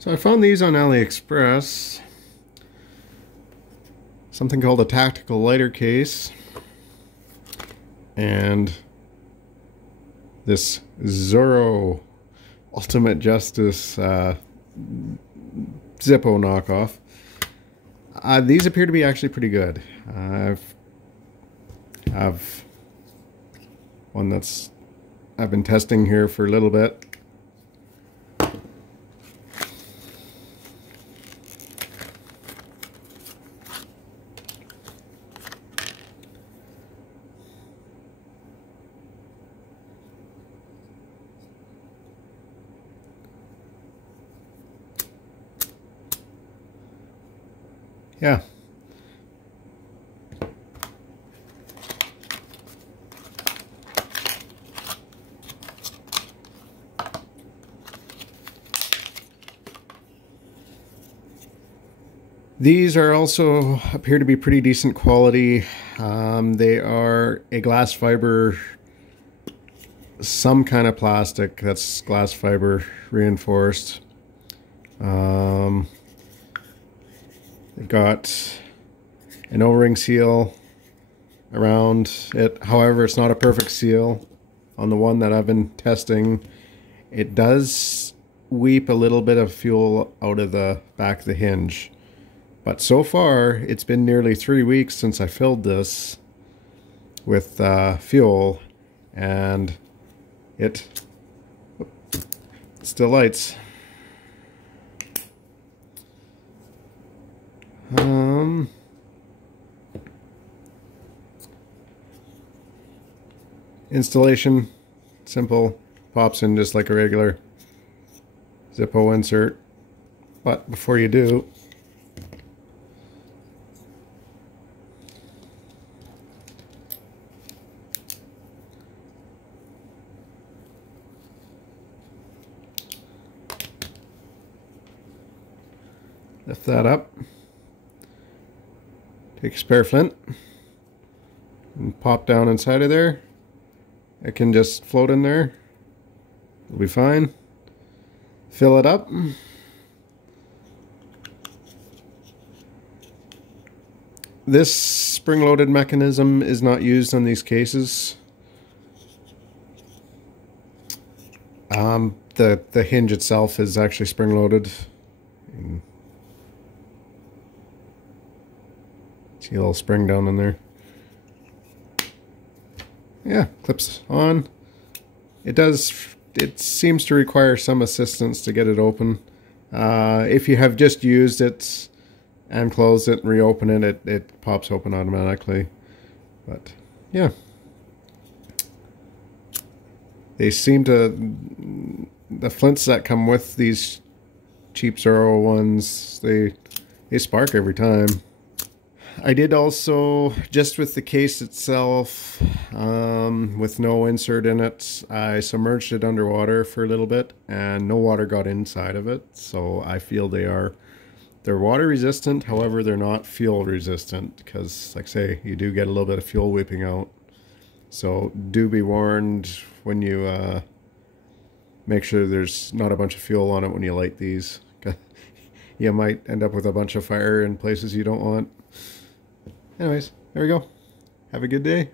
So I found these on Aliexpress. Something called a tactical lighter case. And this Zorro Ultimate Justice Zippo knockoff. These appear to be actually pretty good. I've one that's I've been testing here for a little bit. Yeah. These are also appear to be pretty decent quality. They are a glass fiber, some kind of plastic that's glass fiber reinforced. They've got an O-ring seal around it. However, it's not a perfect seal. On the one that I've been testing, it does weep a little bit of fuel out of the back of the hinge. But so far, it's been nearly 3 weeks since I filled this with fuel, and it still lights. Installation, simple, pops in just like a regular Zippo insert. But before you do, lift that up, take a spare flint, and pop down inside of there. It can just float in there. It'll be fine. Fill it up. This spring-loaded mechanism is not used on these cases. The hinge itself is actually spring-loaded. See a little spring down in there. Yeah, clips on. It seems to require some assistance to get it open. If you have just used it and closed it and reopen it, it pops open automatically. But yeah, they seem to, the flints that come with these cheap Zorro ones, they spark every time. I did also, just with the case itself, with no insert in it, I submerged it underwater for a little bit, and no water got inside of it. So I feel they're water resistant. However, they're not fuel resistant, because, like I say, you do get a little bit of fuel weeping out. So do be warned when you make sure there's not a bunch of fuel on it when you light these. You might end up with a bunch of fire in places you don't want. Anyways, there we go. Have a good day.